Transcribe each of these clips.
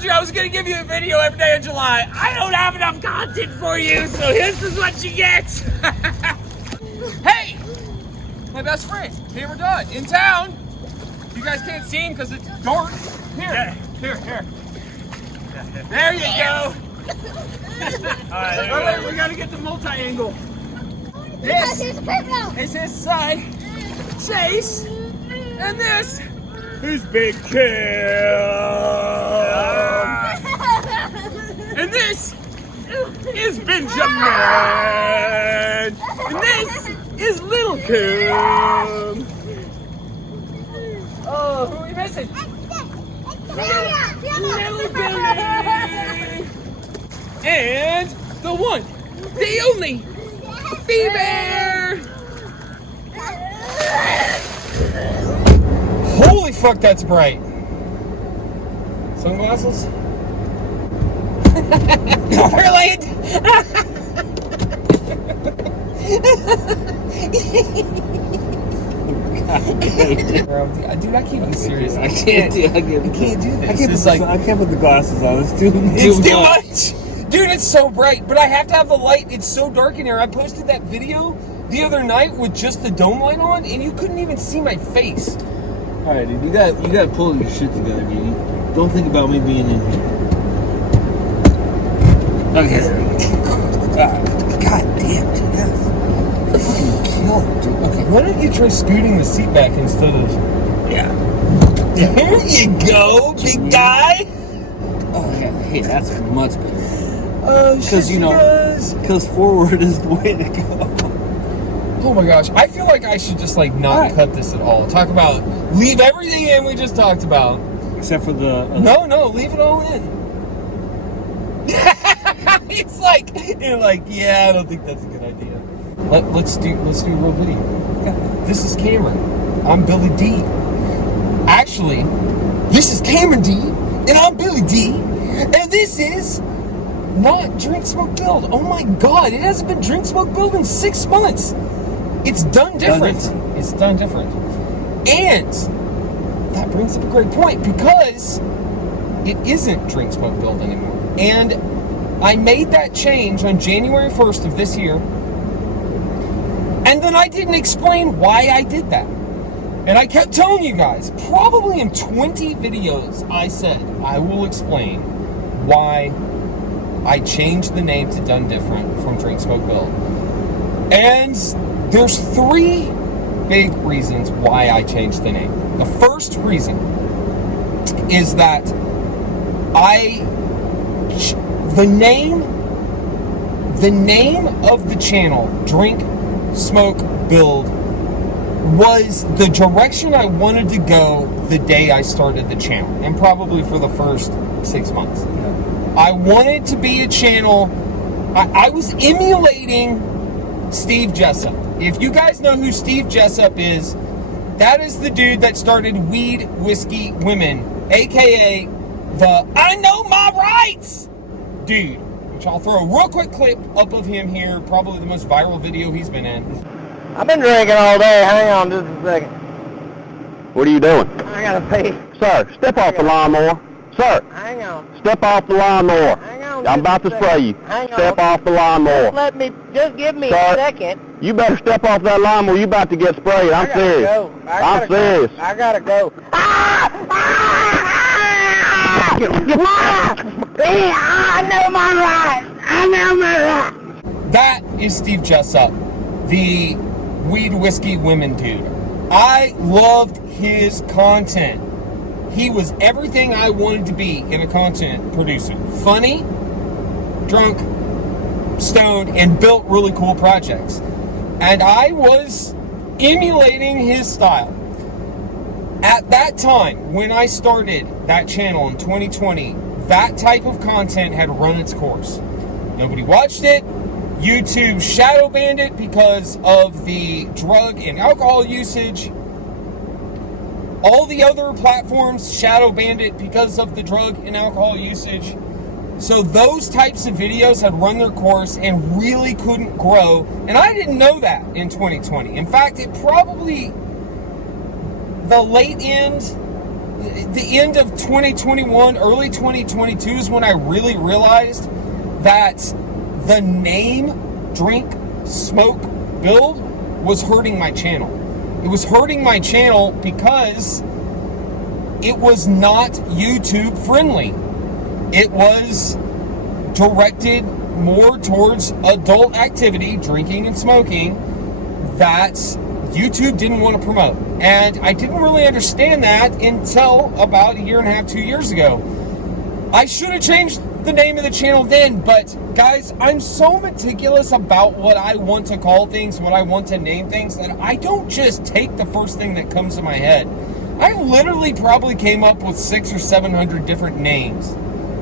told you I was going to give you a video every day in July. I don't have enough content for you, so this is what you get. Hey, my best friend, Hammer Dunn, in town. You guys can't see him because it's dark. Here. There you go. All right, we got to get the multi-angle. This is his son, Chase, and this is Big Kim. And this is Benjamin. And this is Little Kim. Oh, who are we missing? Little Billy. And the one, the only, Bear. Holy fuck, that's bright. Sunglasses? Really? Dude, I can't be serious. I can't do this. I can't put the glasses on. It's too much. Dude, it's so bright, but I have to have the light. It's so dark in here. I posted that video the other night with just the dome light on, and you couldn't even see my face. All right, dude, you got to pull your shit together, dude. Don't think about me being in here. Okay. God damn, dude, that's fucking killer, dude. Okay, why don't you try scooting the seat back instead of... Yeah. There you go, big guy. Oh, yeah, hey, that's much better. Because, because forward is the way to go. Oh my gosh, I feel like I should just like not cut this at all. Talk about, leave everything in we just talked about. Except for the... No, leave it all in. You're like, yeah, I don't think that's a good idea. Let's do a real video. This is Cameron. I'm Billy D. Actually, this is Cameron D. And I'm Billy D. And this is not Drink Smoke Build. Oh my god, it hasn't been Drink Smoke Build in 6 months. It's done different. It's done different. And that brings up a great point because it isn't Drink Smoke Build anymore. And I made that change on January 1st of this year. And then I didn't explain why I did that. And I kept telling you guys, probably in 20 videos, I said, I will explain why I changed the name to Done Different from Drink Smoke Build. And there's 3 big reasons why I changed the name. The first reason is that the name of the channel, Drink Smoke Build, was the direction I wanted to go the day I started the channel, and probably for the first 6 months. I wanted to be a channel. I was emulating Steve Jessup. If you guys know who Steve Jessup is, that is the dude that started Weed, Whiskey, Women, aka the I Know My Rights dude, which I'll throw a real quick clip up of him here, probably the most viral video he's been in. I've been drinking all day. Hang on just a second. What are you doing? I gotta pee. Sir, step off the lawnmower. Sir, Hang on. step off the lawnmower. Hang on. I'm about to spray you. Step off the lawnmower. Just give me Sir, a second. You better step off that lawnmower. You about to get sprayed. I'm serious. I'm serious. I gotta go. I know my rights. I know my rights. That is Steve Jessup, the Weed, Whiskey, Women dude. I loved his content. He was everything I wanted to be in a content producer. Funny, drunk, stoned, and built really cool projects. And I was emulating his style. At that time, when I started that channel in 2020, that type of content had run its course. Nobody watched it. YouTube shadow banned it because of the drug and alcohol usage. All the other platforms shadow banned it because of the drug and alcohol usage. So those types of videos had run their course and really couldn't grow. And I didn't know that in 2020. In fact, it probably, the late end the end of 2021, early 2022 is when I really realized that the name, drink, smoke, build was hurting my channel. It was hurting my channel because it was not YouTube friendly. It was directed more towards adult activity, drinking and smoking, that YouTube didn't want to promote. And I didn't really understand that until about 1.5 to 2 years ago. I should have changed the name of the channel then, but guys, I'm so meticulous about what I want to call things, what I want to name things, that I don't just take the first thing that comes to my head. I literally probably came up with 600 or 700 different names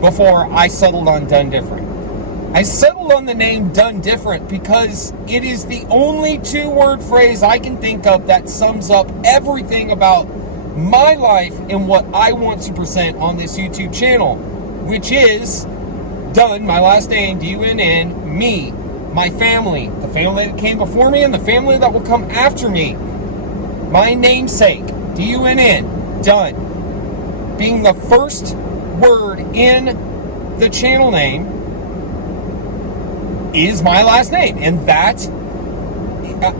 before I settled on Dunn Different. I settled on the name Dunn Different because it is the only 2-word phrase I can think of that sums up everything about my life and what I want to present on this YouTube channel, which is Dunn, my last name, D-U-N-N, me, my family, the family that came before me and the family that will come after me. My namesake, D-U-N-N, Dunn, being the first word in the channel name is my last name. And that,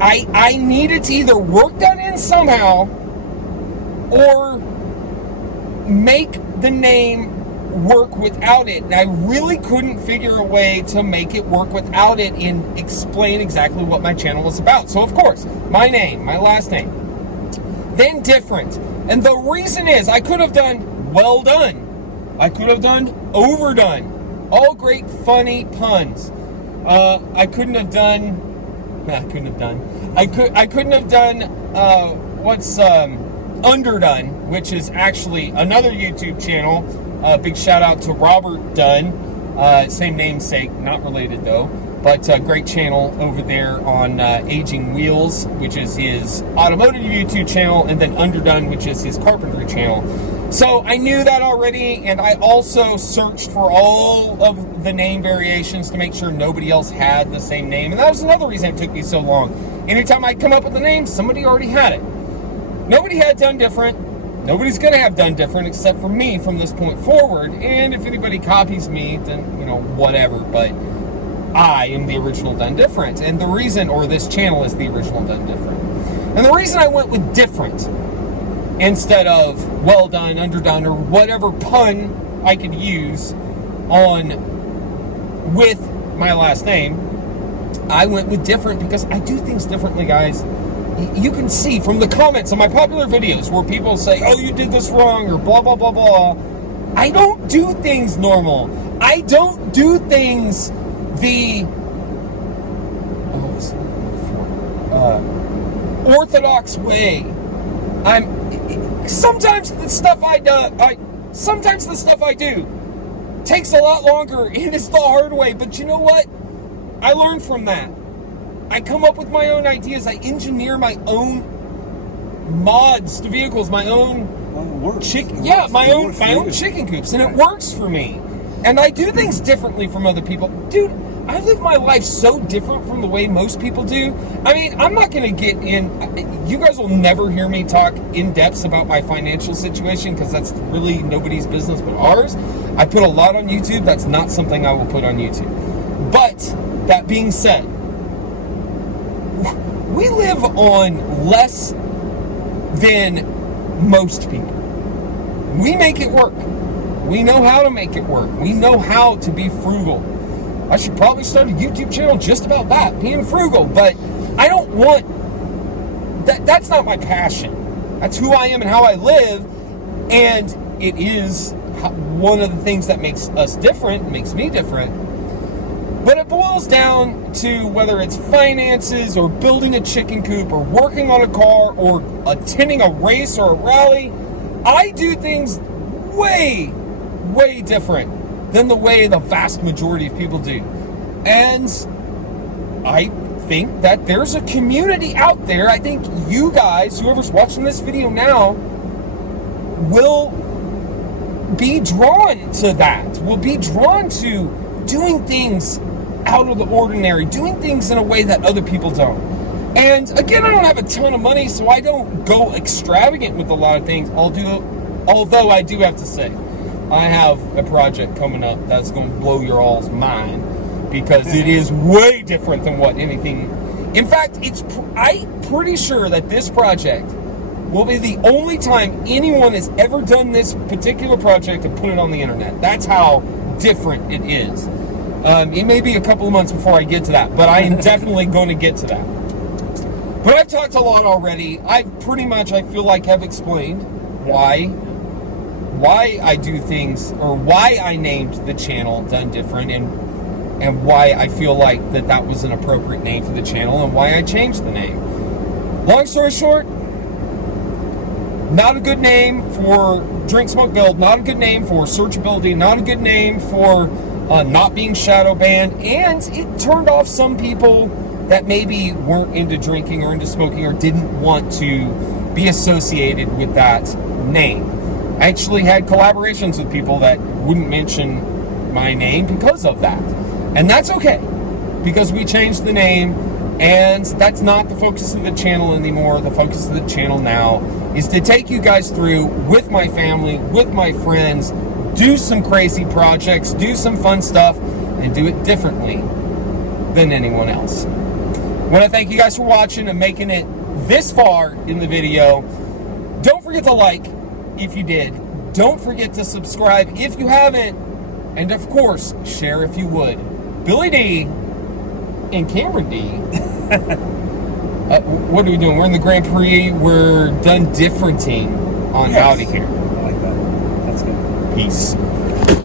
I needed to either work that in somehow or make the name work without it. And I really couldn't figure a way to make it work without it and explain exactly what my channel was about. So of course, my name, my last name, then Different. And the reason is I could have done well done. I could have done overdone. All great funny puns. I couldn't have done Underdone, which is actually another YouTube channel. Big shout out to Robert Dunn, same namesake, not related though, but great channel over there on Aging Wheels, which is his automotive YouTube channel, and then Underdone, which is his carpentry channel. So I knew that already, and I also searched for all of the name variations to make sure nobody else had the same name, and that was another reason it took me so long. Anytime I'd come up with a name, somebody already had it. Nobody had Dunn Different. Nobody's going to have Dunn Different except for me from this point forward. And if anybody copies me, then, you know, whatever. But I am the original Dunn Different. And the reason, or this channel is the original Dunn Different. And the reason I went with different instead of well done, underdone, or whatever pun I could use on with my last name, I went with different because I do things differently, guys. You can see from the comments on my popular videos where people say, oh, you did this wrong, or blah, blah, blah, blah. I don't do things normal. I don't do things the orthodox way. Sometimes the stuff I do takes a lot longer and it's the hard way, but you know what? I learned from that. I come up with my own ideas. I engineer my own mods to vehicles, my own chicken, my own chicken coops, and it works for me. And I do things differently from other people. Dude, I live my life so different from the way most people do. I mean, I'm not going to get in. You guys will never hear me talk in depth about my financial situation because that's really nobody's business but ours. I put a lot on YouTube. That's not something I will put on YouTube. But that being said, we live on less than most people. We make it work. We know how to make it work. We know how to be frugal. I should probably start a YouTube channel just about that, being frugal, but I don't want that. That's not my passion. That's who I am and how I live, and it is one of the things that makes us different, makes me different. But it boils down to whether it's finances or building a chicken coop or working on a car or attending a race or a rally. I do things way, way different than the way the vast majority of people do. And I think that there's a community out there. I think you guys, whoever's watching this video now, will be drawn to that, will be drawn to doing things out of the ordinary, doing things in a way that other people don't. And again, I don't have a ton of money, so I don't go extravagant with a lot of things. I'll do Although I do have to say, I have a project coming up that's going to blow your all's mind, because it is way different than what anything. In fact, I'm pretty sure that this project will be the only time anyone has ever done this particular project and put it on the internet. That's how different it is. It may be a couple of months before I get to that, but I am definitely going to get to that. But I've talked a lot already. I feel like have explained why I do things, or why I named the channel Done Different, and why I feel like that was an appropriate name for the channel, and why I changed the name. Long story short, not a good name for Drink Smoke Build, not a good name for searchability, not a good name for not being shadow banned, and it turned off some people that maybe weren't into drinking or into smoking or didn't want to be associated with that name. I actually had collaborations with people that wouldn't mention my name because of that. And that's okay, because we changed the name, and that's not the focus of the channel anymore. The focus of the channel now is to take you guys through, with my family, with my friends, do some crazy projects, do some fun stuff, and do it differently than anyone else. I want to thank you guys for watching and making it this far in the video. Don't forget to like if you did. Don't forget to subscribe if you haven't. And of course, share if you would. Billy D and Cameron D. What are we doing? We're in the Grand Prix. We're done differenting on out of here. I like that. That's good. Peace.